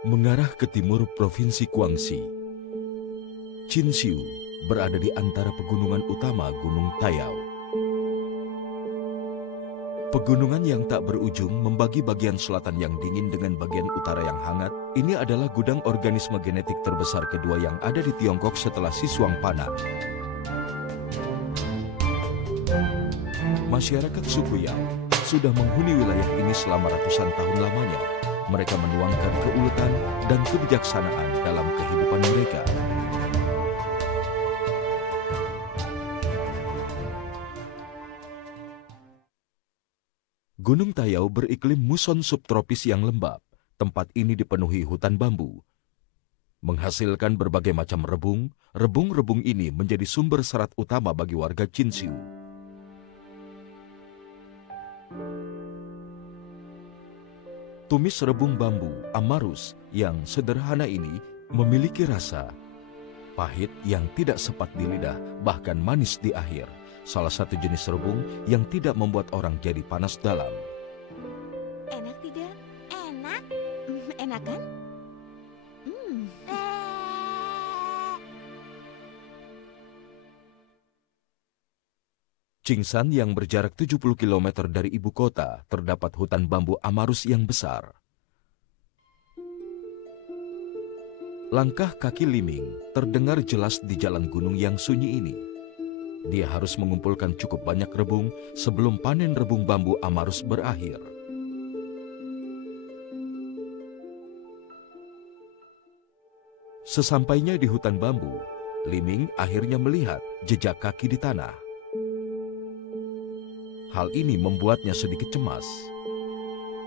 Mengarah ke timur Provinsi Guangxi, Jinxiu berada di antara pegunungan utama Gunung Tayau. Pegunungan yang tak berujung membagi bagian selatan yang dingin dengan bagian utara yang hangat. Ini adalah gudang organisme genetik terbesar kedua yang ada di Tiongkok setelah Xishuangpanna. Masyarakat suku Yao sudah menghuni wilayah ini selama ratusan tahun lamanya. Mereka menuangkan keuletan dan kebijaksanaan dalam kehidupan mereka. Gunung Tayau beriklim muson subtropis yang lembab. Tempat ini dipenuhi hutan bambu, menghasilkan berbagai macam rebung. Rebung-rebung ini menjadi sumber serat utama bagi warga Jinxiu. Tumis rebung bambu amarus yang sederhana ini memiliki rasa pahit yang tidak sepat di lidah, bahkan manis di akhir. Salah satu jenis rebung yang tidak membuat orang jadi panas dalam. Enak tidak? Enak? Enak kan? Qingsan yang berjarak 70 km dari ibu kota, terdapat hutan bambu amarus yang besar. Langkah kaki Liming terdengar jelas di jalan gunung yang sunyi ini. Dia harus mengumpulkan cukup banyak rebung sebelum panen rebung bambu amarus berakhir. Sesampainya di hutan bambu, Liming akhirnya melihat jejak kaki di tanah. Hal ini membuatnya sedikit cemas.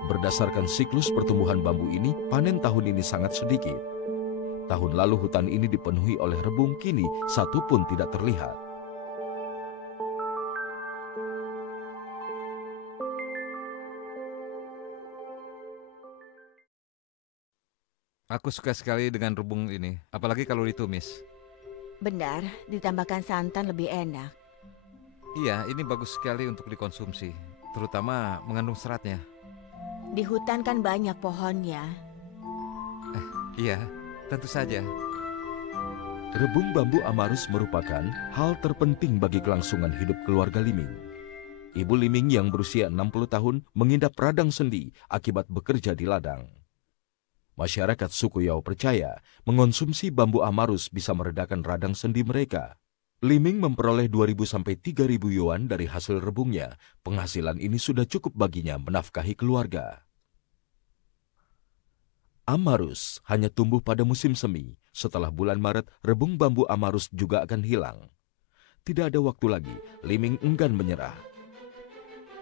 Berdasarkan siklus pertumbuhan bambu ini, panen tahun ini sangat sedikit. Tahun lalu hutan ini dipenuhi oleh rebung, kini satu pun tidak terlihat. Aku suka sekali dengan rebung ini, apalagi kalau ditumis. Benar, ditambahkan santan lebih enak. Iya, ini bagus sekali untuk dikonsumsi, terutama mengandung seratnya. Di hutan kan banyak pohonnya. Iya, tentu saja. Rebung bambu amarus merupakan hal terpenting bagi kelangsungan hidup keluarga Liming. Ibu Liming yang berusia 60 tahun mengidap radang sendi akibat bekerja di ladang. Masyarakat suku Yao percaya mengonsumsi bambu amarus bisa meredakan radang sendi mereka. Liming memperoleh 2.000 sampai 3.000 yuan dari hasil rebungnya. Penghasilan ini sudah cukup baginya menafkahi keluarga. Amarus hanya tumbuh pada musim semi. Setelah bulan Maret, rebung bambu amarus juga akan hilang. Tidak ada waktu lagi, Liming enggan menyerah.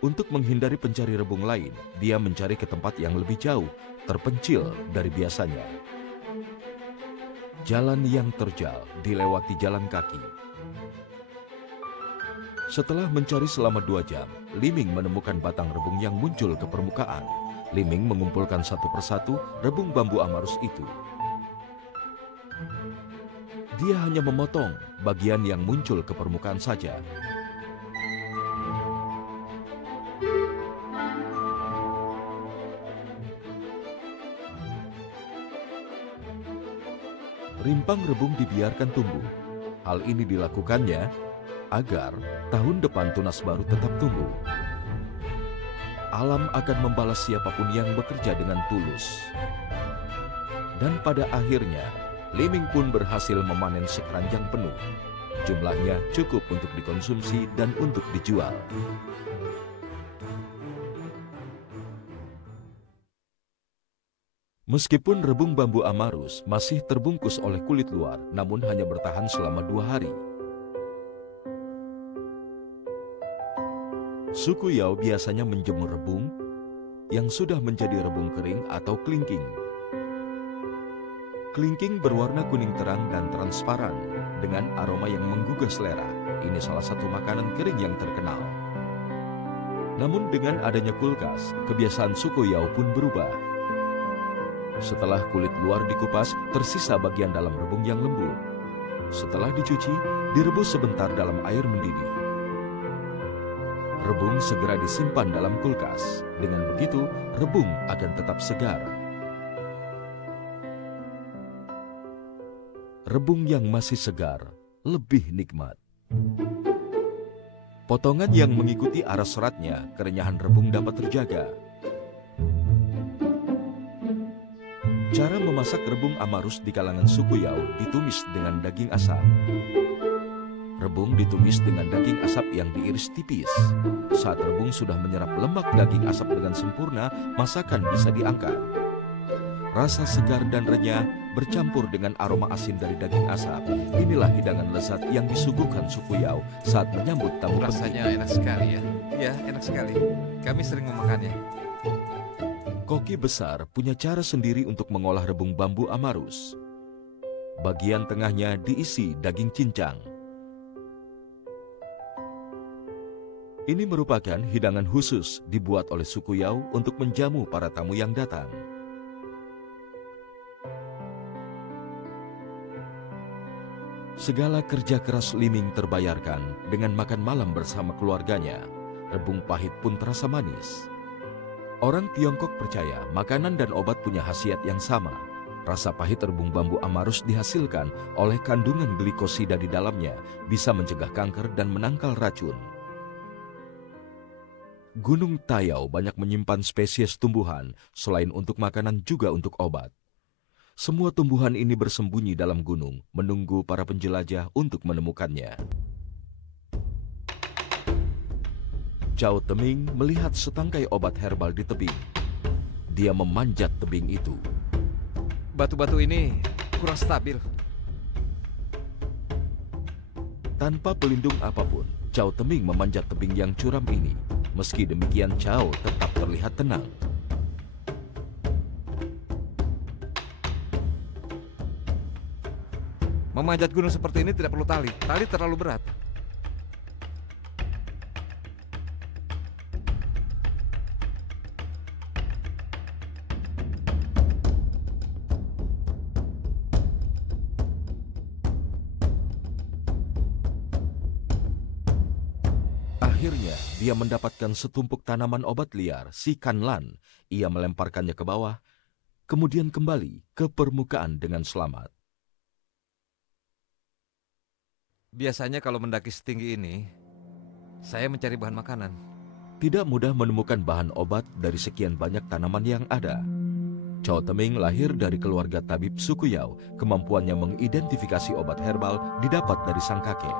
Untuk menghindari pencari rebung lain, dia mencari ke tempat yang lebih jauh, terpencil dari biasanya. Jalan yang terjal dilewati jalan kaki. Setelah mencari selama 2 jam, Liming menemukan batang rebung yang muncul ke permukaan. Liming mengumpulkan satu persatu rebung bambu amarus itu. Dia hanya memotong bagian yang muncul ke permukaan saja. Rimpang rebung dibiarkan tumbuh. Hal ini dilakukannya agar tahun depan tunas baru tetap tumbuh. Alam akan membalas siapapun yang bekerja dengan tulus. Dan pada akhirnya, Liming pun berhasil memanen sekeranjang penuh. Jumlahnya cukup untuk dikonsumsi dan untuk dijual. Meskipun rebung bambu amarus masih terbungkus oleh kulit luar, namun hanya bertahan selama 2 hari. Suku Yao biasanya menjemur rebung yang sudah menjadi rebung kering atau kelingking. Kelingking berwarna kuning terang dan transparan dengan aroma yang menggugah selera. Ini salah satu makanan kering yang terkenal. Namun dengan adanya kulkas, kebiasaan suku Yao pun berubah. Setelah kulit luar dikupas, tersisa bagian dalam rebung yang lembut. Setelah dicuci, direbus sebentar dalam air mendidih. Rebung segera disimpan dalam kulkas. Dengan begitu, rebung akan tetap segar. rebung yang masih segar lebih nikmat. Potongan yang mengikuti arah seratnya, kerenyahan rebung dapat terjaga. Cara memasak rebung amarus di kalangan suku Yao ditumis dengan daging asap. Rebung ditumis dengan daging asap yang diiris tipis. Saat rebung sudah menyerap lemak daging asap dengan sempurna, masakan bisa diangkat. Rasa segar dan renyah bercampur dengan aroma asin dari daging asap. Inilah hidangan lezat yang disuguhkan suku Yao saat menyambut tamu penting. Rasanya enak sekali ya. Ya, enak sekali. Kami sering memakannya. Koki besar punya cara sendiri untuk mengolah rebung bambu amarus. Bagian tengahnya diisi daging cincang. Ini merupakan hidangan khusus dibuat oleh suku Yao untuk menjamu para tamu yang datang. Segala kerja keras Liming terbayarkan dengan makan malam bersama keluarganya. Rebung pahit pun terasa manis. Orang Tiongkok percaya makanan dan obat punya khasiat yang sama. Rasa pahit rebung bambu amarus dihasilkan oleh kandungan glikosida di dalamnya, bisa mencegah kanker dan menangkal racun. Gunung Tayau banyak menyimpan spesies tumbuhan, selain untuk makanan juga untuk obat. Semua tumbuhan ini bersembunyi dalam gunung, menunggu para penjelajah untuk menemukannya. Chow Teming melihat setangkai obat herbal di tebing. Dia memanjat tebing itu. Batu-batu ini kurang stabil. Tanpa pelindung apapun, Chow Teming memanjat tebing yang curam ini. Meski demikian, Chow tetap terlihat tenang. Memanjat gunung seperti ini tidak perlu tali. Tali terlalu berat. Akhirnya, dia mendapatkan setumpuk tanaman obat liar, si kanlan. Ia melemparkannya ke bawah, kemudian kembali ke permukaan dengan selamat. Biasanya kalau mendaki setinggi ini, saya mencari bahan makanan. Tidak mudah menemukan bahan obat dari sekian banyak tanaman yang ada. Chow Teming lahir dari keluarga tabib suku Yao. Kemampuannya mengidentifikasi obat herbal didapat dari sang kakek.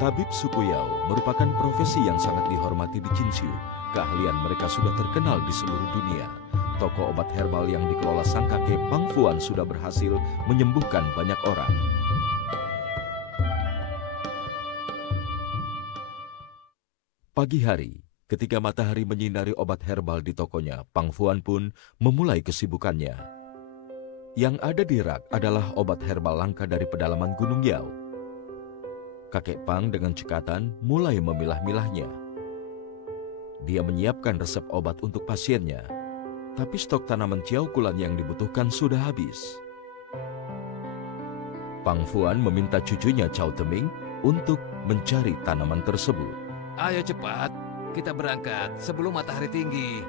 Tabib suku Yao merupakan profesi yang sangat dihormati di Chinxiu. Keahlian mereka sudah terkenal di seluruh dunia. Toko obat herbal yang dikelola sang kakek Pang Fuan sudah berhasil menyembuhkan banyak orang. Pagi hari, ketika matahari menyinari obat herbal di tokonya, Pang Fuan pun memulai kesibukannya. Yang ada di rak adalah obat herbal langka dari pedalaman Gunung Yao. Kakek Pang dengan cekatan mulai memilah-milahnya. Dia menyiapkan resep obat untuk pasiennya. Tapi stok tanaman ciaukulan yang dibutuhkan sudah habis. Pang Fuan meminta cucunya Chow Teming untuk mencari tanaman tersebut. Ayo cepat, kita berangkat sebelum matahari tinggi.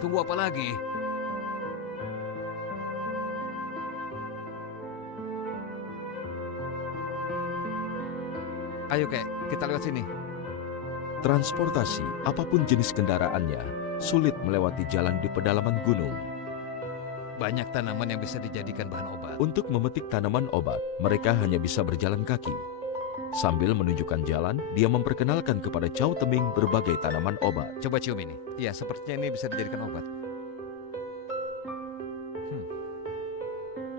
Tunggu apa lagi? Ayo kek, kita lewat sini. Transportasi, apapun jenis kendaraannya, sulit melewati jalan di pedalaman gunung. Banyak tanaman yang bisa dijadikan bahan obat. Untuk memetik tanaman obat, mereka hanya bisa berjalan kaki. Sambil menunjukkan jalan, dia memperkenalkan kepada Chow Teming berbagai tanaman obat. Coba cium ini. Iya, sepertinya ini bisa dijadikan obat.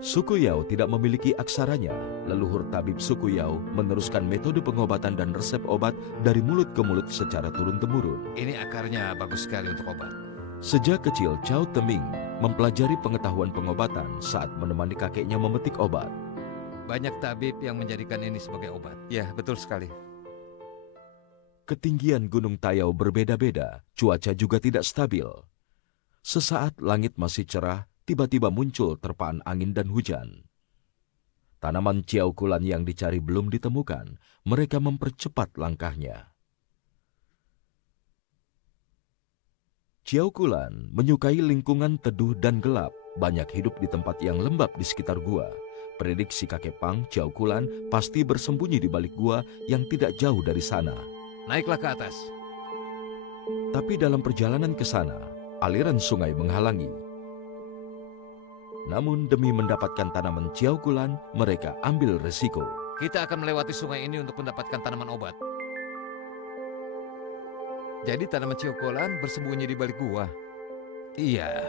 Suku Yao tidak memiliki aksaranya. Leluhur tabib suku Yao meneruskan metode pengobatan dan resep obat dari mulut ke mulut secara turun-temurun. Ini akarnya bagus sekali untuk obat. Sejak kecil, Chow Teming mempelajari pengetahuan pengobatan saat menemani kakeknya memetik obat. Banyak tabib yang menjadikan ini sebagai obat. Ya, betul sekali. Ketinggian Gunung Tayau berbeda-beda, cuaca juga tidak stabil. Sesaat langit masih cerah, tiba-tiba muncul terpaan angin dan hujan. Tanaman ciaukulan yang dicari belum ditemukan, mereka mempercepat langkahnya. Ciaukulan menyukai lingkungan teduh dan gelap. banyak hidup di tempat yang lembab di sekitar gua. Prediksi kakek Pang, Ciao Kulan, pasti bersembunyi di balik gua yang tidak jauh dari sana. Naiklah ke atas. Tapi dalam perjalanan ke sana, aliran sungai menghalangi. Namun demi mendapatkan tanaman Ciao Kulan, mereka ambil resiko. Kita akan melewati sungai ini untuk mendapatkan tanaman obat. Jadi tanaman ciokolan bersembunyi di balik gua? Iya,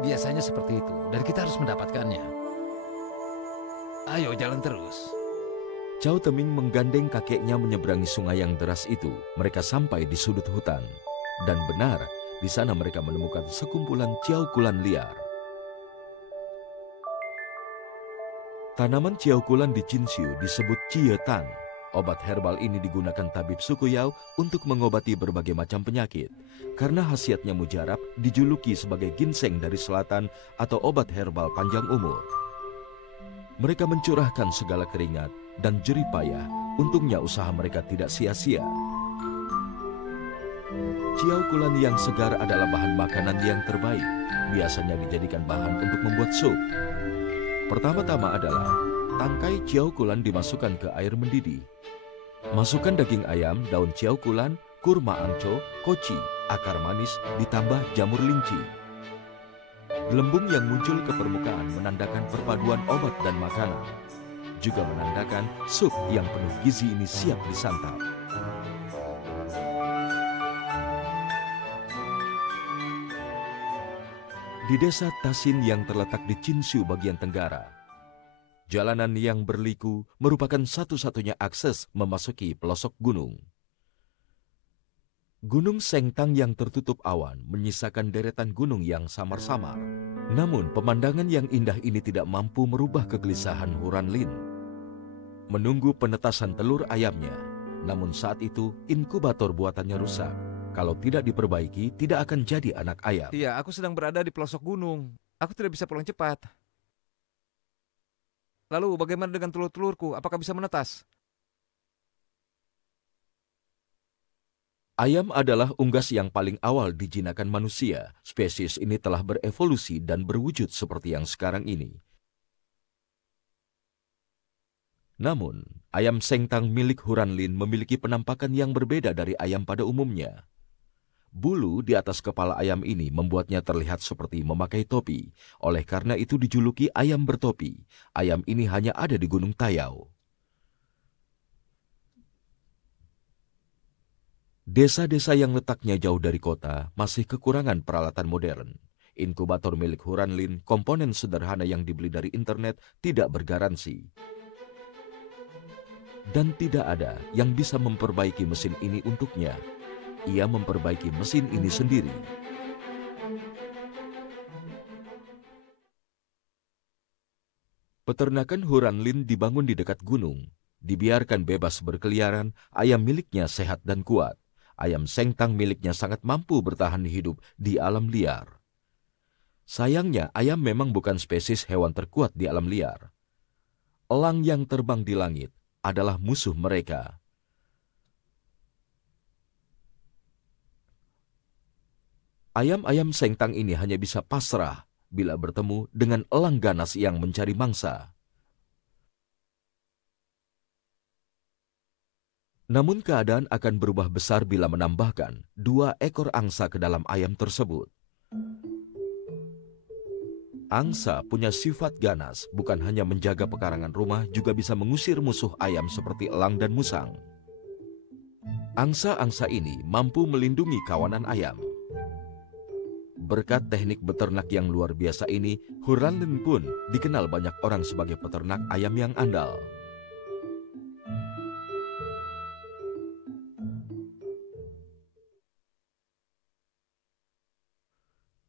biasanya seperti itu. Dan kita harus mendapatkannya. Ayo jalan terus. Cao Teming menggandeng kakeknya menyeberangi sungai yang deras itu. Mereka sampai di sudut hutan. Dan benar, di sana mereka menemukan sekumpulan Ciao Kulan liar. Tanaman Ciao Kulan di Chinsiu disebut Cietan. Obat herbal ini digunakan tabib suku Yao untuk mengobati berbagai macam penyakit. Karena khasiatnya mujarab, dijuluki sebagai ginseng dari selatan atau obat herbal panjang umur. Mereka mencurahkan segala keringat dan jerih payah. Untungnya usaha mereka tidak sia-sia. Ciao Kulan yang segar adalah bahan makanan yang terbaik. Biasanya dijadikan bahan untuk membuat sup. Pertama-tama adalah tangkai Ciao Kulan dimasukkan ke air mendidih. Masukkan daging ayam, daun Ciao Kulan, kurma angco, koci, akar manis, ditambah jamur linci. Gelembung yang muncul ke permukaan menandakan perpaduan obat dan makanan. Juga menandakan sup yang penuh gizi ini siap disantap. Di desa Tasin yang terletak di Chinsiu bagian tenggara, jalanan yang berliku merupakan satu-satunya akses memasuki pelosok gunung. Gunung Sengtang yang tertutup awan menyisakan deretan gunung yang samar-samar. Namun pemandangan yang indah ini tidak mampu merubah kegelisahan Huran Lin. Menunggu penetasan telur ayamnya, namun saat itu inkubator buatannya rusak. Kalau tidak diperbaiki, tidak akan jadi anak ayam. Iya, aku sedang berada di pelosok gunung. Aku tidak bisa pulang cepat. Lalu bagaimana dengan telur-telurku? Apakah bisa menetas? Ayam adalah unggas yang paling awal dijinakan manusia. Spesies ini telah berevolusi dan berwujud seperti yang sekarang ini. Namun, ayam Sengtang milik Huran Lin memiliki penampakan yang berbeda dari ayam pada umumnya. Bulu di atas kepala ayam ini membuatnya terlihat seperti memakai topi. Oleh karena itu dijuluki ayam bertopi. Ayam ini hanya ada di Gunung Tayau. Desa-desa yang letaknya jauh dari kota masih kekurangan peralatan modern. Inkubator milik Huran Lin, komponen sederhana yang dibeli dari internet, tidak bergaransi. Dan tidak ada yang bisa memperbaiki mesin ini untuknya. Ia memperbaiki mesin ini sendiri. Peternakan Huran Lin dibangun di dekat gunung. Dibiarkan bebas berkeliaran, ayam miliknya sehat dan kuat. Ayam Sengtang miliknya sangat mampu bertahan hidup di alam liar. Sayangnya, ayam memang bukan spesies hewan terkuat di alam liar. Elang yang terbang di langit adalah musuh mereka. Ayam-ayam Sengtang ini hanya bisa pasrah bila bertemu dengan elang ganas yang mencari mangsa. Namun keadaan akan berubah besar bila menambahkan 2 ekor angsa ke dalam ayam tersebut. Angsa punya sifat ganas, bukan hanya menjaga pekarangan rumah, juga bisa mengusir musuh ayam seperti elang dan musang. Angsa-angsa ini mampu melindungi kawanan ayam. Berkat teknik beternak yang luar biasa ini, Huran Lin pun dikenal banyak orang sebagai peternak ayam yang andal.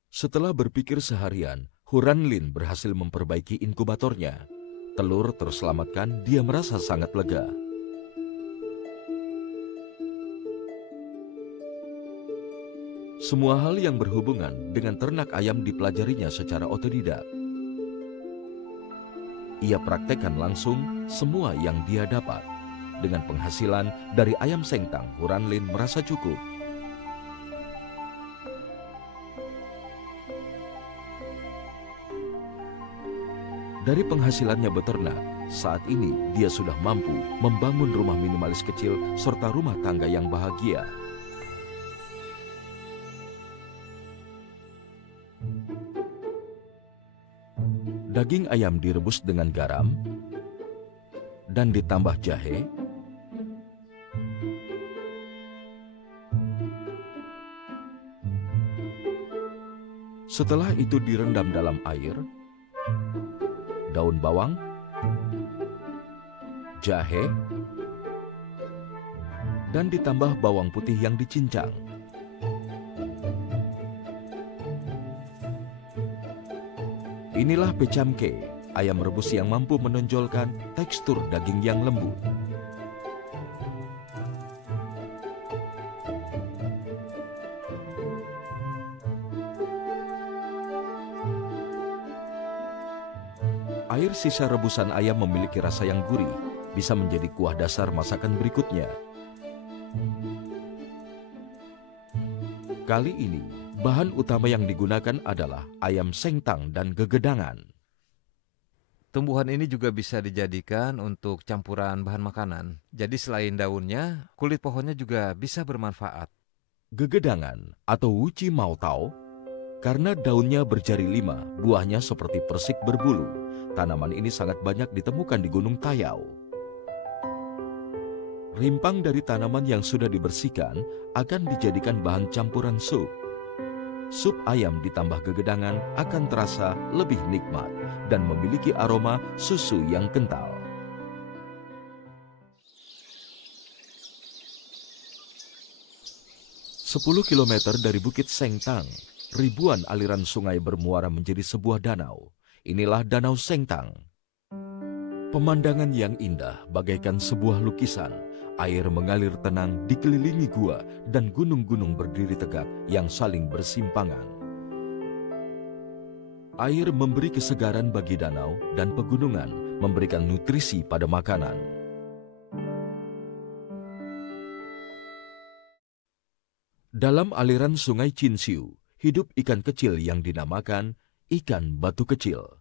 Setelah berpikir seharian, Huran Lin berhasil memperbaiki inkubatornya. Telur terselamatkan, dia merasa sangat lega. Semua hal yang berhubungan dengan ternak ayam dipelajarinya secara otodidak. Ia praktekkan langsung semua yang dia dapat. Dengan penghasilan dari ayam Sengtang, Huran Lin merasa cukup. Dari penghasilannya beternak, saat ini dia sudah mampu membangun rumah minimalis kecil serta rumah tangga yang bahagia. Daging ayam direbus dengan garam dan ditambah jahe. Setelah itu direndam dalam air, daun bawang, jahe, dan ditambah bawang putih yang dicincang. Inilah pecamke, ayam rebus yang mampu menonjolkan tekstur daging yang lembut. Air sisa rebusan ayam memiliki rasa yang gurih, bisa menjadi kuah dasar masakan berikutnya. Kali ini, bahan utama yang digunakan adalah ayam sengtang dan gegedangan. Tumbuhan ini juga bisa dijadikan untuk campuran bahan makanan. Jadi selain daunnya, kulit pohonnya juga bisa bermanfaat. Gegedangan atau wuci mautau, karena daunnya berjari 5, buahnya seperti persik berbulu. Tanaman ini sangat banyak ditemukan di Gunung Tayau. Rimpang dari tanaman yang sudah dibersihkan akan dijadikan bahan campuran sup. Sup ayam ditambah gegedangan akan terasa lebih nikmat dan memiliki aroma susu yang kental. Sepuluh kilometer dari Bukit Sengtang, ribuan aliran sungai bermuara menjadi sebuah danau. Inilah Danau Sengtang. Pemandangan yang indah bagaikan sebuah lukisan. Air mengalir tenang dikelilingi gua dan gunung-gunung berdiri tegak yang saling bersimpangan. Air memberi kesegaran bagi danau dan pegunungan, memberikan nutrisi pada makanan. Dalam aliran sungai Cinsiu, hidup ikan kecil yang dinamakan ikan batu kecil.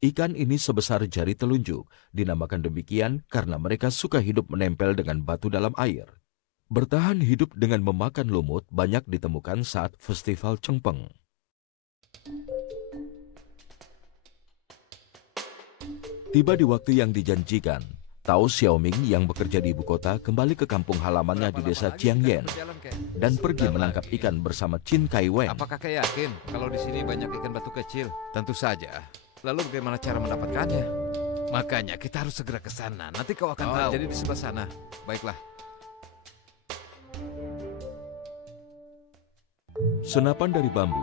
Ikan ini sebesar jari telunjuk, dinamakan demikian karena mereka suka hidup menempel dengan batu dalam air. Bertahan hidup dengan memakan lumut banyak ditemukan saat festival Cengpeng. Tiba di waktu yang dijanjikan, Tao Xiaoming yang bekerja di ibu kota kembali ke kampung halamannya di desa Jiangyan dan pergi menangkap ikan bersama Chin Kai Weng. Apakah kakek yakin kalau di sini banyak ikan batu kecil? Tentu saja. Lalu bagaimana cara mendapatkannya? Makanya kita harus segera ke sana. Nanti kau akan tahu. Jadi di sebelah sana. Baiklah. Senapan dari bambu,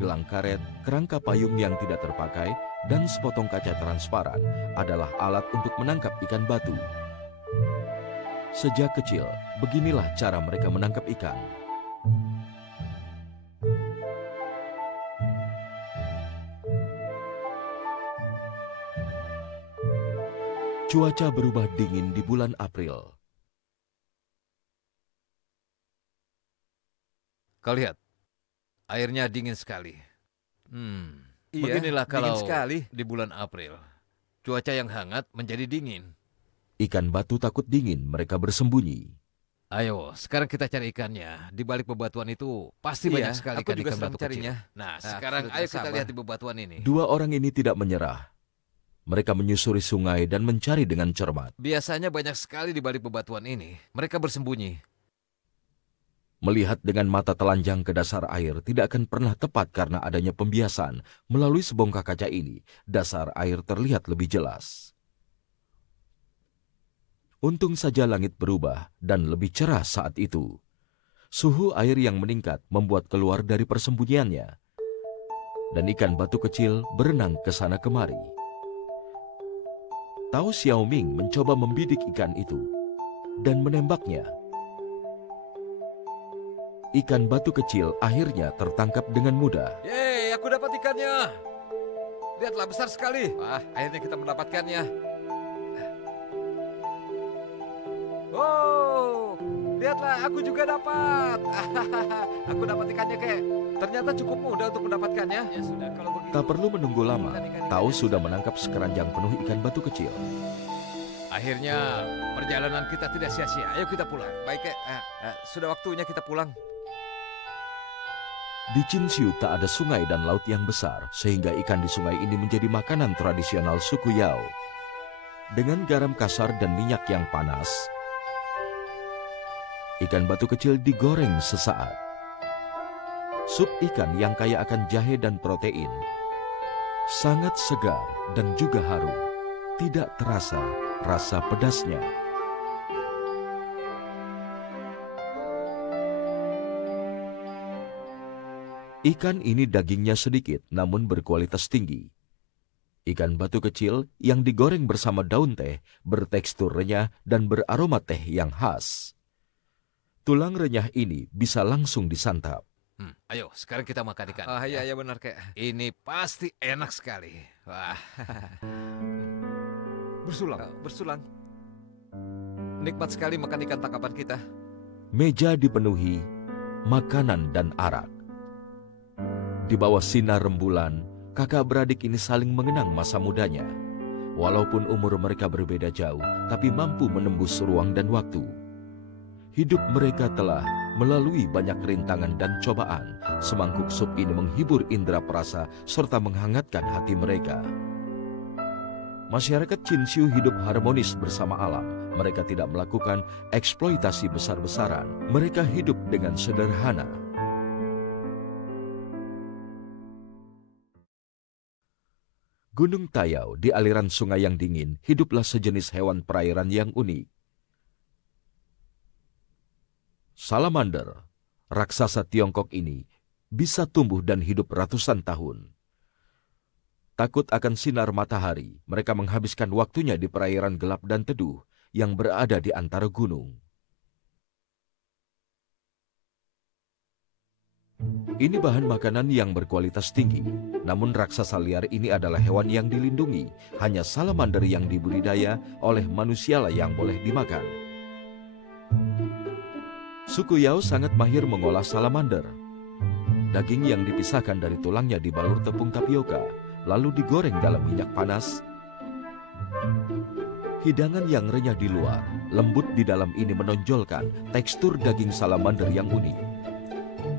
gelang karet, kerangka payung yang tidak terpakai, dan sepotong kaca transparan adalah alat untuk menangkap ikan batu. Sejak kecil, beginilah cara mereka menangkap ikan. Cuaca berubah dingin di bulan April. Kau lihat, airnya dingin sekali. Iya, Beginilah dingin kalau sekali. di bulan April. Cuaca yang hangat menjadi dingin. Ikan batu takut dingin, mereka bersembunyi. Ayo, sekarang kita cari ikannya. Di balik bebatuan itu pasti Iya, banyak sekali aku juga ikan sedang batu kecil. mencarinya. Nah, Aku sekarang sudah ayo tidak kita sabar. lihat di bebatuan ini. Dua orang ini tidak menyerah. Mereka menyusuri sungai dan mencari dengan cermat. Biasanya banyak sekali di balik bebatuan ini. Mereka bersembunyi. Melihat dengan mata telanjang ke dasar air tidak akan pernah tepat karena adanya pembiasan. Melalui sebongkah kaca ini, dasar air terlihat lebih jelas. Untung saja langit berubah dan lebih cerah saat itu. Suhu air yang meningkat membuat keluar dari persembunyiannya. Dan ikan batu kecil berenang ke sana kemari. Tao Xiaoming mencoba membidik ikan itu dan menembaknya. Ikan batu kecil akhirnya tertangkap dengan mudah. Yeay, aku dapat ikannya. Lihatlah, besar sekali. Wah, akhirnya kita mendapatkannya. Oh, lihatlah, aku juga dapat. Aku dapat ikannya, kek. Ternyata cukup mudah untuk mendapatkannya. Ya sudah, kalau begitu. Tak perlu menunggu lama, Tao sudah menangkap sekeranjang penuh ikan batu kecil. Akhirnya perjalanan kita tidak sia-sia. Ayo kita pulang. Baik, sudah waktunya kita pulang. Di Chinsiu tak ada sungai dan laut yang besar, sehingga ikan di sungai ini menjadi makanan tradisional suku Yao. Dengan garam kasar dan minyak yang panas, ikan batu kecil digoreng sesaat. Sup ikan yang kaya akan jahe dan protein, sangat segar dan juga harum. Tidak terasa rasa pedasnya. Ikan ini dagingnya sedikit namun berkualitas tinggi. Ikan batu kecil yang digoreng bersama daun teh bertekstur renyah dan beraroma teh yang khas. Tulang renyah ini bisa langsung disantap. Ayo, sekarang kita makan ikan. Iya benar, Kek. Ini pasti enak sekali. Wah. Bersulang. Nikmat sekali makan ikan tangkapan kita. Meja dipenuhi makanan dan arak. Di bawah sinar rembulan, kakak beradik ini saling mengenang masa mudanya. Walaupun umur mereka berbeda jauh, tapi mampu menembus ruang dan waktu. Hidup mereka telah melalui banyak rintangan dan cobaan. Semangkuk sup ini menghibur indera perasa serta menghangatkan hati mereka. Masyarakat Chinsiu hidup harmonis bersama alam. Mereka tidak melakukan eksploitasi besar-besaran. Mereka hidup dengan sederhana. Gunung Tayau di aliran sungai yang dingin, hiduplah sejenis hewan perairan yang unik. Salamander, raksasa Tiongkok ini, bisa tumbuh dan hidup ratusan tahun. Takut akan sinar matahari, mereka menghabiskan waktunya di perairan gelap dan teduh yang berada di antara gunung. Ini bahan makanan yang berkualitas tinggi, namun raksasa liar ini adalah hewan yang dilindungi. Hanya salamander yang dibudidaya oleh manusialah yang boleh dimakan. Suku Yao sangat mahir mengolah salamander. Daging yang dipisahkan dari tulangnya dibalur tepung tapioka, lalu digoreng dalam minyak panas. Hidangan yang renyah di luar, lembut di dalam ini menonjolkan tekstur daging salamander yang unik.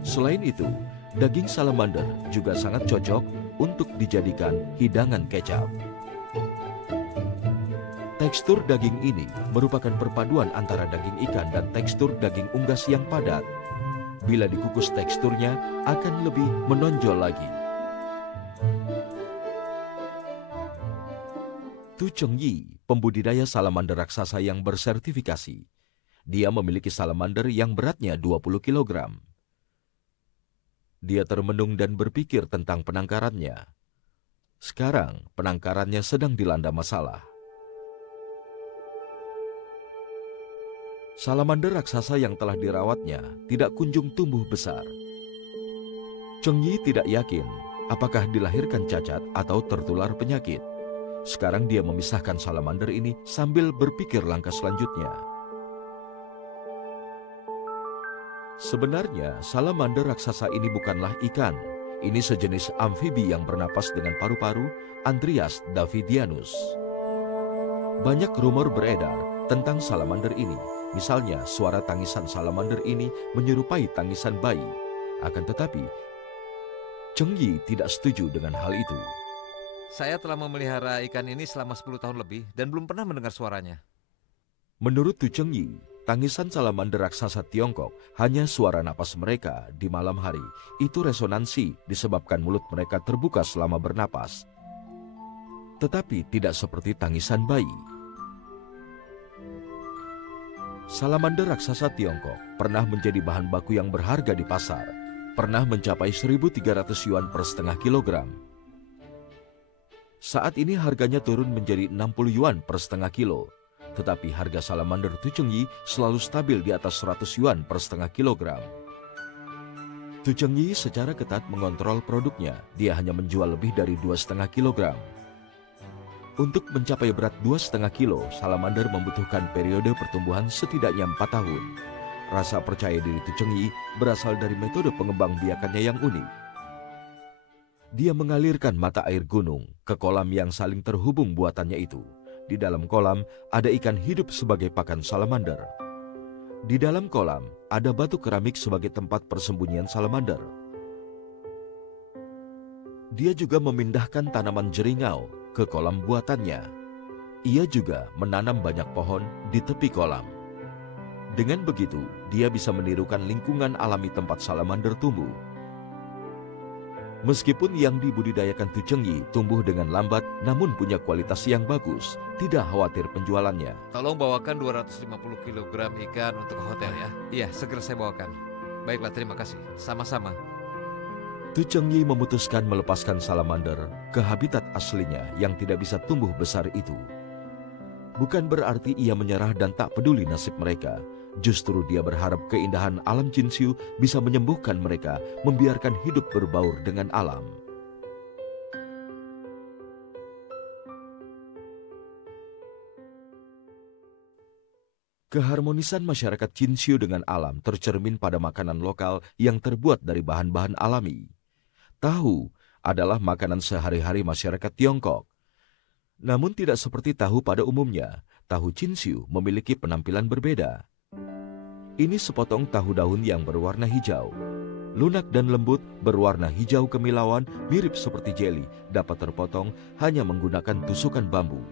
Selain itu, daging salamander juga sangat cocok untuk dijadikan hidangan kecap. Tekstur daging ini merupakan perpaduan antara daging ikan dan tekstur daging unggas yang padat. Bila dikukus teksturnya akan lebih menonjol lagi. Tu Chengyi, pembudidaya salamander raksasa yang bersertifikasi. Dia memiliki salamander yang beratnya 20 kg. Dia termenung dan berpikir tentang penangkarannya. Sekarang penangkarannya sedang dilanda masalah. Salamander raksasa yang telah dirawatnya tidak kunjung tumbuh besar. Chengyi tidak yakin apakah dilahirkan cacat atau tertular penyakit. Sekarang dia memisahkan salamander ini sambil berpikir langkah selanjutnya. Sebenarnya, salamander raksasa ini bukanlah ikan. Ini sejenis amfibi yang bernapas dengan paru-paru, Andrias davidianus. Banyak rumor beredar tentang salamander ini. Misalnya, suara tangisan salamander ini menyerupai tangisan bayi. Akan tetapi, Chengyi tidak setuju dengan hal itu. Saya telah memelihara ikan ini selama 10 tahun lebih dan belum pernah mendengar suaranya. Menurut Tu Chengyi, tangisan salamander raksasa Tiongkok hanya suara napas mereka di malam hari. Itu resonansi disebabkan mulut mereka terbuka selama bernapas. Tetapi tidak seperti tangisan bayi. Salamander raksasa Tiongkok pernah menjadi bahan baku yang berharga di pasar. Pernah mencapai 1.300 yuan per setengah kilogram. Saat ini harganya turun menjadi 60 yuan per setengah kilo. Tetapi harga salamander Tu Chengyi selalu stabil di atas 100 yuan per setengah kilogram. Tu Chengyi secara ketat mengontrol produknya. Dia hanya menjual lebih dari 2,5 kilogram. Untuk mencapai berat 2,5 kilo, salamander membutuhkan periode pertumbuhan setidaknya 4 tahun. Rasa percaya diri Tu Chengyi berasal dari metode pengembang biakannya yang unik. Dia mengalirkan mata air gunung ke kolam yang saling terhubung buatannya itu. Di dalam kolam ada ikan hidup sebagai pakan salamander. Di dalam kolam ada batu keramik sebagai tempat persembunyian salamander. Dia juga memindahkan tanaman jeringau ke kolam buatannya. Ia juga menanam banyak pohon di tepi kolam. Dengan begitu, dia bisa menirukan lingkungan alami tempat salamander tumbuh. Meskipun yang dibudidayakan Tu Chengyi tumbuh dengan lambat namun punya kualitas yang bagus, tidak khawatir penjualannya. Tolong bawakan 250 kg ikan untuk ke hotel ya. Iya, segera saya bawakan. Baiklah, terima kasih. Sama-sama. Tu Chengyi memutuskan melepaskan salamander ke habitat aslinya yang tidak bisa tumbuh besar itu. Bukan berarti ia menyerah dan tak peduli nasib mereka. Justru dia berharap keindahan alam Jinxiu bisa menyembuhkan mereka, membiarkan hidup berbaur dengan alam. Keharmonisan masyarakat Jinxiu dengan alam tercermin pada makanan lokal yang terbuat dari bahan-bahan alami. Tahu adalah makanan sehari-hari masyarakat Tiongkok. Namun tidak seperti tahu pada umumnya, tahu Jinxiu memiliki penampilan berbeda. Ini sepotong tahu daun yang berwarna hijau. Lunak dan lembut, berwarna hijau kemilauan, mirip seperti jeli, dapat terpotong hanya menggunakan tusukan bambu.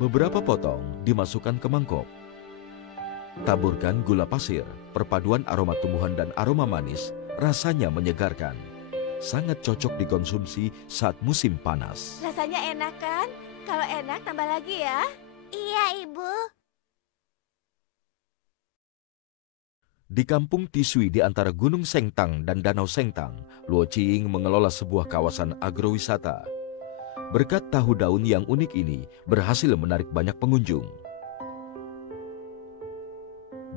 Beberapa potong dimasukkan ke mangkok. Taburkan gula pasir, perpaduan aroma tumbuhan dan aroma manis, rasanya menyegarkan. Sangat cocok dikonsumsi saat musim panas. Rasanya enak kan? Kalau enak tambah lagi ya. Iya, Ibu. Di kampung Tisui di antara Gunung Sengtang dan Danau Sengtang, Luo Qiying mengelola sebuah kawasan agrowisata. Berkat tahu daun yang unik ini, berhasil menarik banyak pengunjung.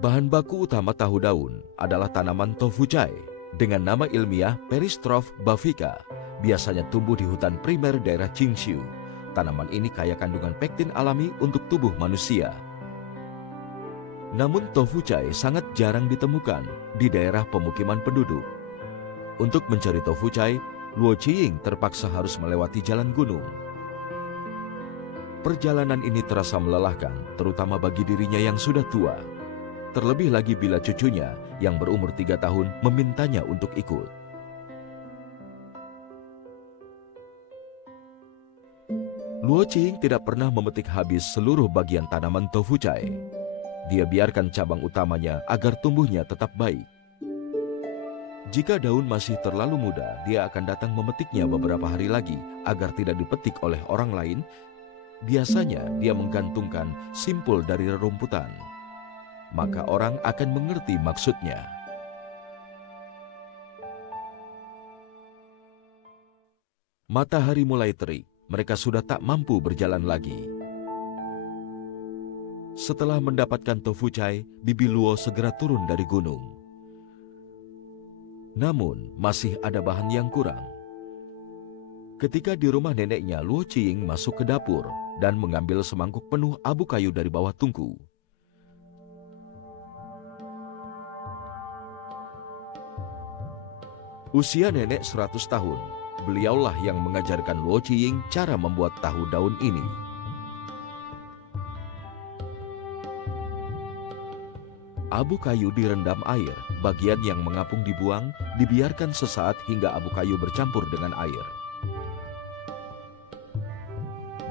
Bahan baku utama tahu daun adalah tanaman tofucai dengan nama ilmiah Peristroph bavica. Biasanya tumbuh di hutan primer daerah Jinxiu. Tanaman ini kaya kandungan pektin alami untuk tubuh manusia. Namun tofucai sangat jarang ditemukan di daerah pemukiman penduduk. Untuk mencari tofucai, Luo Qiying terpaksa harus melewati jalan gunung. Perjalanan ini terasa melelahkan, terutama bagi dirinya yang sudah tua. Terlebih lagi bila cucunya yang berumur 3 tahun memintanya untuk ikut. Luo Qiying tidak pernah memetik habis seluruh bagian tanaman tofucai. Dia biarkan cabang utamanya agar tumbuhnya tetap baik. Jika daun masih terlalu muda, dia akan datang memetiknya beberapa hari lagi agar tidak dipetik oleh orang lain. Biasanya dia menggantungkan simpul dari rerumputan. Maka orang akan mengerti maksudnya. Matahari mulai terik, mereka sudah tak mampu berjalan lagi. Setelah mendapatkan tofucai, bibi Luo segera turun dari gunung. Namun, masih ada bahan yang kurang. Ketika di rumah neneknya, Luo Qiying masuk ke dapur dan mengambil semangkuk penuh abu kayu dari bawah tungku. Usia nenek 100 tahun, beliaulah yang mengajarkan Luo Qiying cara membuat tahu daun ini. Abu kayu direndam air, bagian yang mengapung dibuang, dibiarkan sesaat hingga abu kayu bercampur dengan air.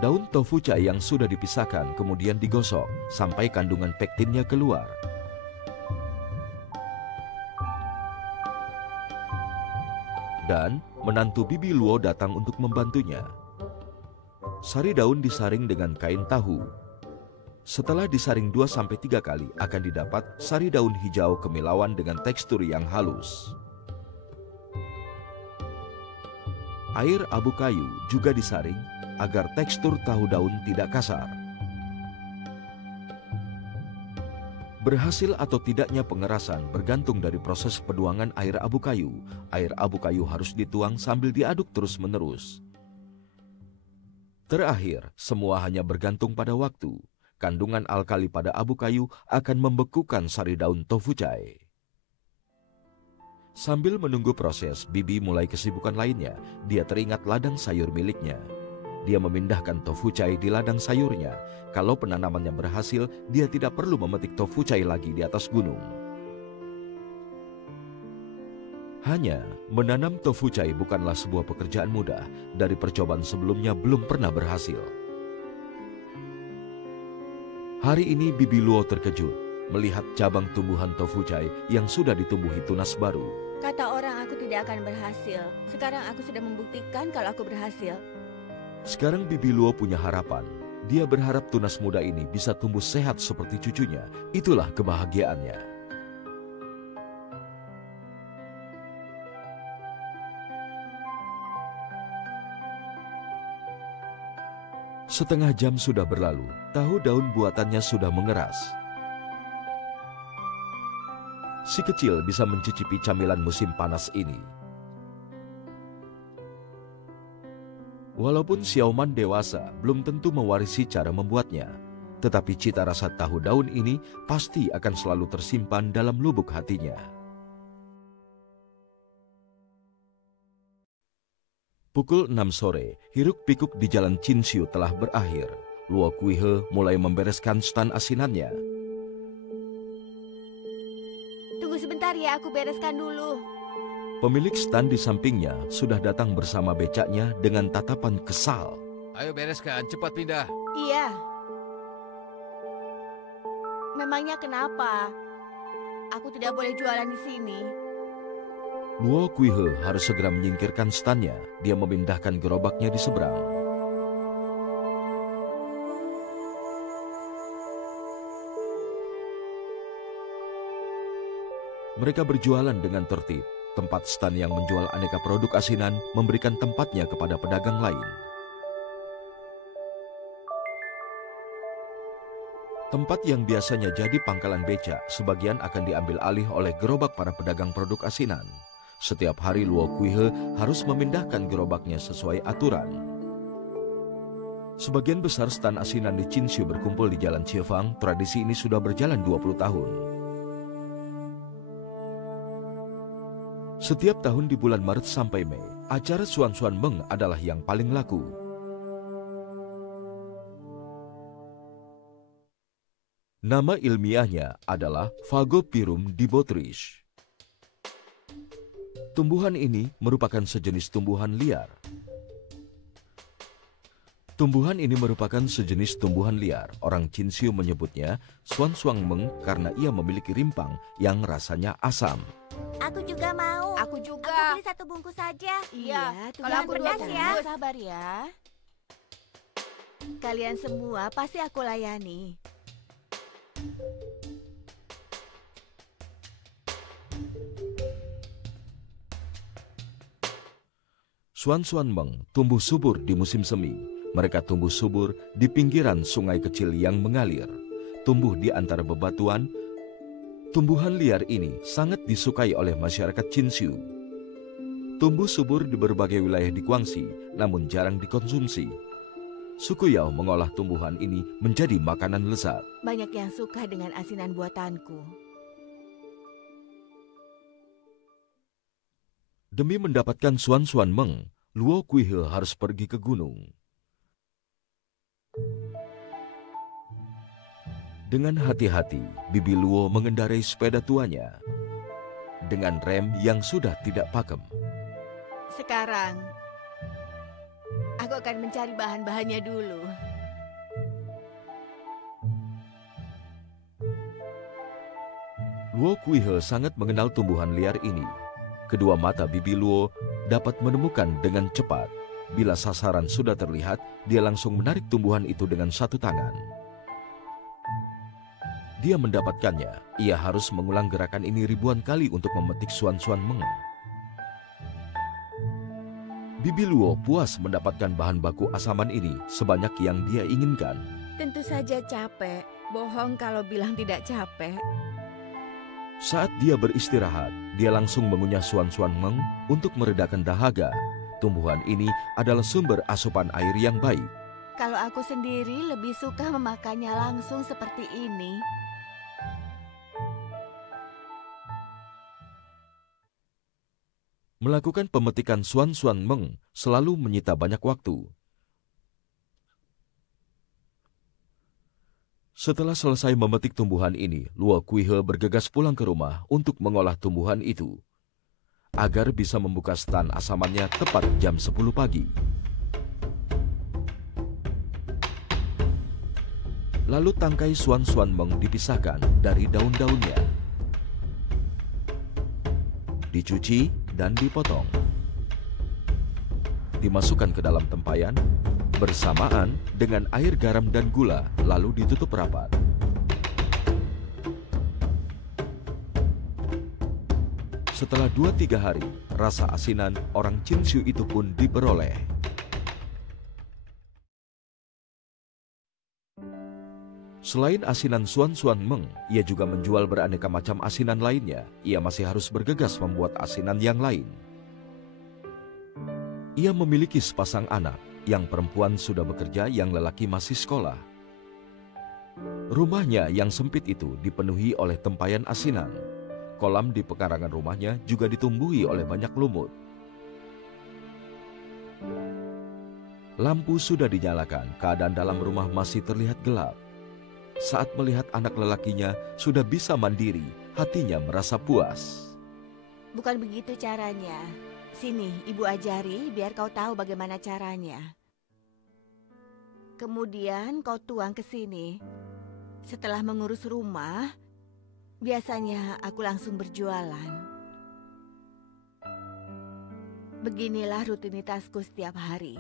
Daun tofucai yang sudah dipisahkan kemudian digosok sampai kandungan pektinnya keluar. Dan menantu bibi Luo datang untuk membantunya. Sari daun disaring dengan kain tahu. Setelah disaring 2-3 kali akan didapat sari daun hijau kemilauan dengan tekstur yang halus. Air abu kayu juga disaring agar tekstur tahu daun tidak kasar. Berhasil atau tidaknya pengerasan bergantung dari proses penuangan air abu kayu. Air abu kayu harus dituang sambil diaduk terus-menerus. Terakhir, semua hanya bergantung pada waktu. kandungan alkali pada abu kayu akan membekukan sari daun tofu chai. Sambil menunggu proses, Bibi mulai kesibukan lainnya. Dia teringat ladang sayur miliknya. Dia memindahkan tofu chai di ladang sayurnya. Kalau penanamannya berhasil, dia tidak perlu memetik tofu chai lagi di atas gunung. Hanya, menanam tofu chai bukanlah sebuah pekerjaan mudah. Dari percobaan sebelumnya belum pernah berhasil. Hari ini Bibi Luo terkejut melihat cabang tumbuhan tofu chai yang sudah ditumbuhi tunas baru. Kata orang aku tidak akan berhasil. Sekarang aku sudah membuktikan kalau aku berhasil. Sekarang Bibi Luo punya harapan. Dia berharap tunas muda ini bisa tumbuh sehat seperti cucunya. Itulah kebahagiaannya. Setengah jam sudah berlalu. Tahu daun buatannya sudah mengeras. Si kecil bisa mencicipi camilan musim panas ini. Walaupun Xiaoman dewasa, belum tentu mewarisi cara membuatnya. Tetapi cita rasa tahu daun ini pasti akan selalu tersimpan dalam lubuk hatinya. Pukul 6 sore, hiruk-pikuk di jalan Qinxiu telah berakhir. Luo Kuihe mulai membereskan stan asinannya. Sebentar ya, aku bereskan dulu. Pemilik stan di sampingnya sudah datang bersama becaknya dengan tatapan kesal. Ayo bereskan, cepat pindah. Iya. Memangnya kenapa? Aku tidak boleh jualan di sini. Luo Kuihe harus segera menyingkirkan stannya. Dia memindahkan gerobaknya di seberang. Mereka berjualan dengan tertib. Tempat stan yang menjual aneka produk asinan memberikan tempatnya kepada pedagang lain. Tempat yang biasanya jadi pangkalan becak, sebagian akan diambil alih oleh gerobak para pedagang produk asinan. Setiap hari Luo Kuihe harus memindahkan gerobaknya sesuai aturan. Sebagian besar stan asinan di Qinxiu berkumpul di Jalan Chiefang. Tradisi ini sudah berjalan 20 tahun. Setiap tahun di bulan Maret sampai Mei, acara Suan Suan Meng adalah yang paling laku. Nama ilmiahnya adalah Phagopyrum dibotriche. Tumbuhan ini merupakan sejenis tumbuhan liar. Tumbuhan ini merupakan sejenis tumbuhan liar. Orang Qinxiu menyebutnya Suan Suan Meng karena ia memiliki rimpang yang rasanya asam. Aku juga mau. Aku juga. Aku beli 1 bungkus saja. Iya, Kalau kalau aku aku pedas 2 ya. bungkus. Sabar ya. Kalian semua pasti aku layani. Suan Suan Meng tumbuh subur di musim semi. Mereka tumbuh subur di pinggiran sungai kecil yang mengalir. Tumbuh di antara bebatuan. Tumbuhan liar ini sangat disukai oleh masyarakat Qinxiu. Tumbuh subur di berbagai wilayah di Guangxi, namun jarang dikonsumsi. Suku Yao mengolah tumbuhan ini menjadi makanan lezat. Banyak yang suka dengan asinan buatanku. Demi mendapatkan Suan Suan Meng, Luo Kuihe harus pergi ke gunung. Dengan hati-hati, Bibi Luo mengendarai sepeda tuanya dengan rem yang sudah tidak pakem. Sekarang, aku akan mencari bahan-bahannya dulu. Luo Kuihe sangat mengenal tumbuhan liar ini. Kedua mata Bibi Luo dapat menemukan dengan cepat. Bila sasaran sudah terlihat, dia langsung menarik tumbuhan itu dengan 1 tangan. Dia mendapatkannya. Ia harus mengulang gerakan ini ribuan kali untuk memetik Suan Suan Meng. Bibi Luo puas mendapatkan bahan baku asaman ini sebanyak yang dia inginkan. Tentu saja capek. Bohong kalau bilang tidak capek. Saat dia beristirahat, dia langsung mengunyah Suan Suan Meng untuk meredakan dahaga. Tumbuhan ini adalah sumber asupan air yang baik. Kalau aku sendiri lebih suka memakannya langsung seperti ini. Melakukan pemetikan Suan Meng selalu menyita banyak waktu. Setelah selesai memetik tumbuhan ini, Luo Kuihe bergegas pulang ke rumah untuk mengolah tumbuhan itu, agar bisa membuka stan asamannya tepat jam 10 pagi. Lalu tangkai Suan Meng dipisahkan dari daun-daunnya, dicuci dan dipotong. Dimasukkan ke dalam tempayan bersamaan dengan air garam dan gula, lalu ditutup rapat. Setelah 2-3 hari, rasa asinan orang Chinsiu itu pun diperoleh. Selain asinan Suan Meng, ia juga menjual beraneka macam asinan lainnya. Ia masih harus bergegas membuat asinan yang lain. Ia memiliki sepasang anak, yang perempuan sudah bekerja, yang lelaki masih sekolah. Rumahnya yang sempit itu dipenuhi oleh tempayan asinan. Kolam di pekarangan rumahnya juga ditumbuhi oleh banyak lumut. Lampu sudah dinyalakan, keadaan dalam rumah masih terlihat gelap. Saat melihat anak lelakinya sudah bisa mandiri, hatinya merasa puas. Bukan begitu caranya. Sini, Ibu ajari biar kau tahu bagaimana caranya. Kemudian kau tuang ke sini. Setelah mengurus rumah, biasanya aku langsung berjualan. Beginilah rutinitasku setiap hari.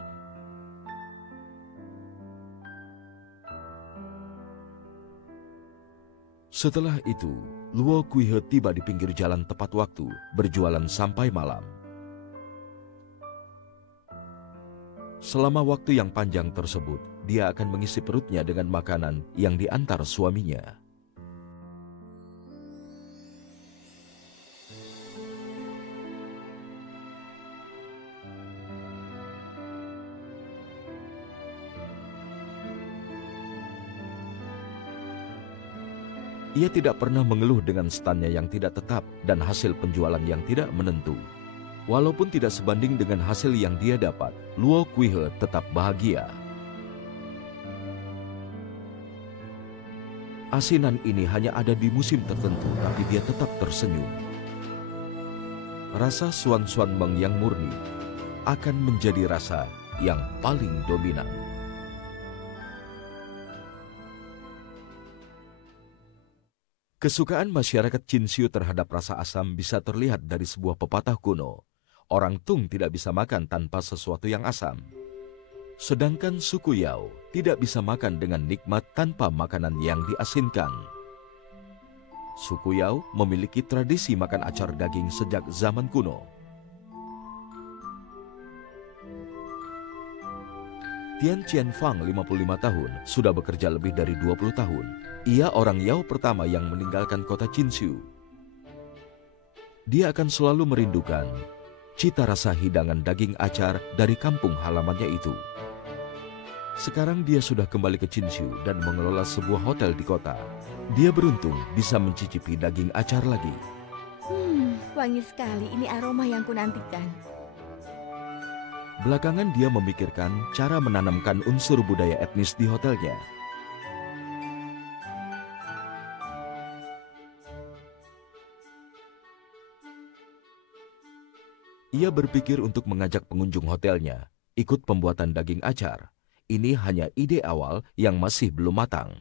Setelah itu, Luo Kuihe tiba di pinggir jalan tepat waktu, berjualan sampai malam. Selama waktu yang panjang tersebut, dia akan mengisi perutnya dengan makanan yang diantar suaminya. Ia tidak pernah mengeluh dengan stannya yang tidak tetap dan hasil penjualan yang tidak menentu. Walaupun tidak sebanding dengan hasil yang dia dapat, Luo Kuihe tetap bahagia. Asinan ini hanya ada di musim tertentu, tapi dia tetap tersenyum. Rasa Suan Meng yang murni akan menjadi rasa yang paling dominan. Kesukaan masyarakat Chinsiu terhadap rasa asam bisa terlihat dari sebuah pepatah kuno. Orang Tung tidak bisa makan tanpa sesuatu yang asam. Sedangkan suku Yao tidak bisa makan dengan nikmat tanpa makanan yang diasinkan. Suku Yao memiliki tradisi makan acar daging sejak zaman kuno. Tian Qianfang, 55 tahun, sudah bekerja lebih dari 20 tahun. Ia orang Yao pertama yang meninggalkan kota Chinsiu. Dia akan selalu merindukan cita rasa hidangan daging acar dari kampung halamannya itu. Sekarang dia sudah kembali ke Chinsiu dan mengelola sebuah hotel di kota. Dia beruntung bisa mencicipi daging acar lagi. Wangi sekali, ini aroma yang kunantikan. Belakangan dia memikirkan cara menanamkan unsur budaya etnis di hotelnya. Ia berpikir untuk mengajak pengunjung hotelnya ikut pembuatan daging acar. Ini hanya ide awal yang masih belum matang.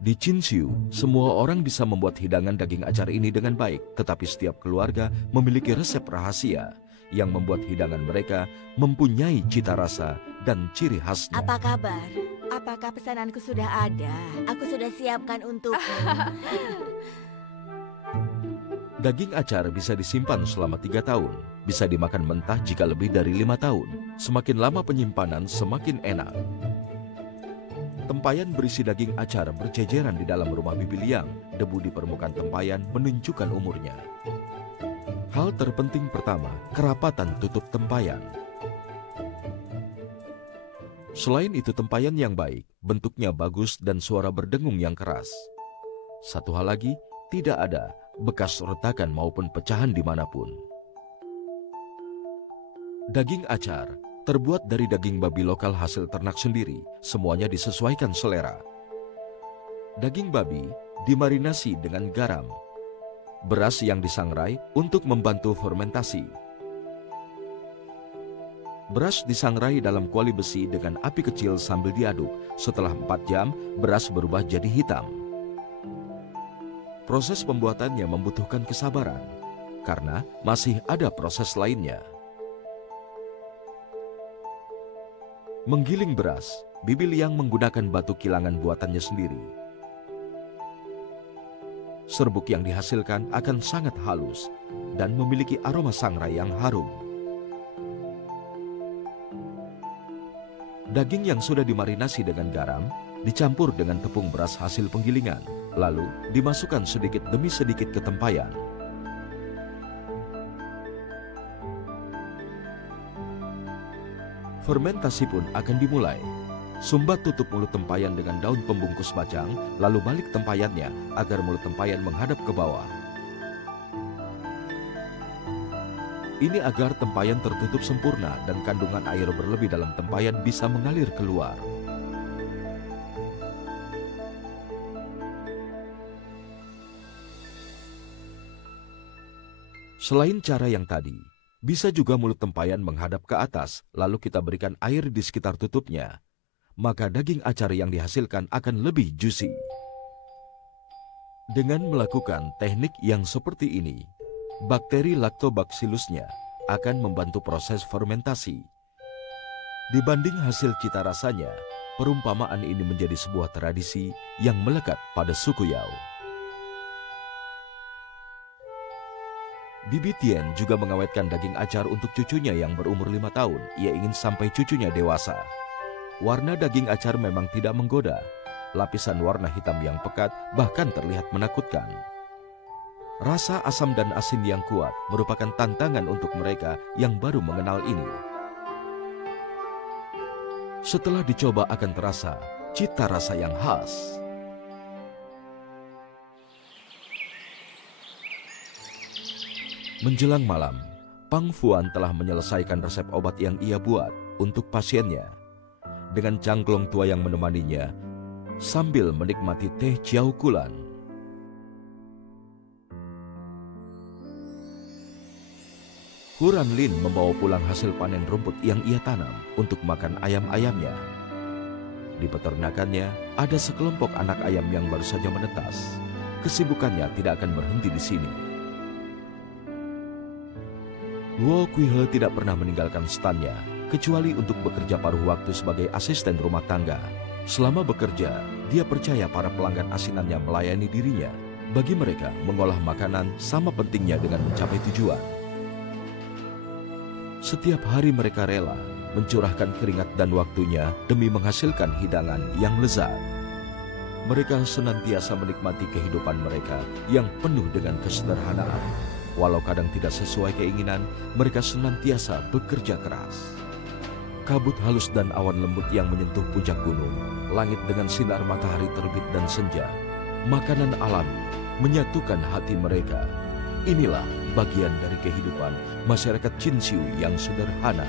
Di Chinsiu, semua orang bisa membuat hidangan daging acar ini dengan baik, tetapi setiap keluarga memiliki resep rahasia yang membuat hidangan mereka mempunyai cita rasa dan ciri khasnya. Apa kabar? Apakah pesananku sudah ada? Aku sudah siapkan untukmu. Daging acar bisa disimpan selama 3 tahun, bisa dimakan mentah jika lebih dari 5 tahun. Semakin lama penyimpanan, semakin enak. Tempayan berisi daging acar berjejeran di dalam rumah Bibi Liang. Debu di permukaan tempayan menunjukkan umurnya. Hal terpenting pertama, kerapatan tutup tempayan. Selain itu tempayan yang baik, bentuknya bagus dan suara berdengung yang keras. Satu hal lagi, tidak ada bekas retakan maupun pecahan dimanapun. Daging acar terbuat dari daging babi lokal hasil ternak sendiri, semuanya disesuaikan selera. Daging babi dimarinasi dengan garam, beras yang disangrai untuk membantu fermentasi. Beras disangrai dalam kuali besi dengan api kecil sambil diaduk. Setelah 4 jam, beras berubah jadi hitam. Proses pembuatannya membutuhkan kesabaran, karena masih ada proses lainnya. Menggiling beras, Bibi Liang menggunakan batu kilangan buatannya sendiri. Serbuk yang dihasilkan akan sangat halus dan memiliki aroma sangrai yang harum. Daging yang sudah dimarinasi dengan garam dicampur dengan tepung beras hasil penggilingan, lalu dimasukkan sedikit demi sedikit ke tempayan. Fermentasi pun akan dimulai. Sumbat tutup mulut tempayan dengan daun pembungkus bacang, lalu balik tempayannya agar mulut tempayan menghadap ke bawah. Ini agar tempayan tertutup sempurna dan kandungan air berlebih dalam tempayan bisa mengalir keluar. Selain cara yang tadi, bisa juga mulut tempayan menghadap ke atas, lalu kita berikan air di sekitar tutupnya. Maka daging acar yang dihasilkan akan lebih juicy. Dengan melakukan teknik yang seperti ini, bakteri Lactobacillusnya akan membantu proses fermentasi. Dibanding hasil cita rasanya, perumpamaan ini menjadi sebuah tradisi yang melekat pada suku Yao. Bibi Tian juga mengawetkan daging acar untuk cucunya yang berumur 5 tahun. Ia ingin sampai cucunya dewasa. Warna daging acar memang tidak menggoda. Lapisan warna hitam yang pekat bahkan terlihat menakutkan. Rasa asam dan asin yang kuat merupakan tantangan untuk mereka yang baru mengenal ini. Setelah dicoba akan terasa cita rasa yang khas. Menjelang malam, Pang Fuan telah menyelesaikan resep obat yang ia buat untuk pasiennya. Dengan cangklong tua yang menemaninya, sambil menikmati teh Ciao Kulan. Huran Lin membawa pulang hasil panen rumput yang ia tanam untuk makan ayam-ayamnya. Di peternakannya, ada sekelompok anak ayam yang baru saja menetas. Kesibukannya tidak akan berhenti di sini. Luo Kuihe tidak pernah meninggalkan stannya, kecuali untuk bekerja paruh waktu sebagai asisten rumah tangga. Selama bekerja, dia percaya para pelanggan asinannya melayani dirinya. Bagi mereka, mengolah makanan sama pentingnya dengan mencapai tujuan. Setiap hari mereka rela mencurahkan keringat dan waktunya demi menghasilkan hidangan yang lezat. Mereka senantiasa menikmati kehidupan mereka yang penuh dengan kesederhanaan. Walau kadang tidak sesuai keinginan, mereka senantiasa bekerja keras. Kabut halus dan awan lembut yang menyentuh puncak gunung, langit dengan sinar matahari terbit dan senja, makanan alami menyatukan hati mereka. Inilah bagian dari kehidupan masyarakat Chinsiu yang sederhana.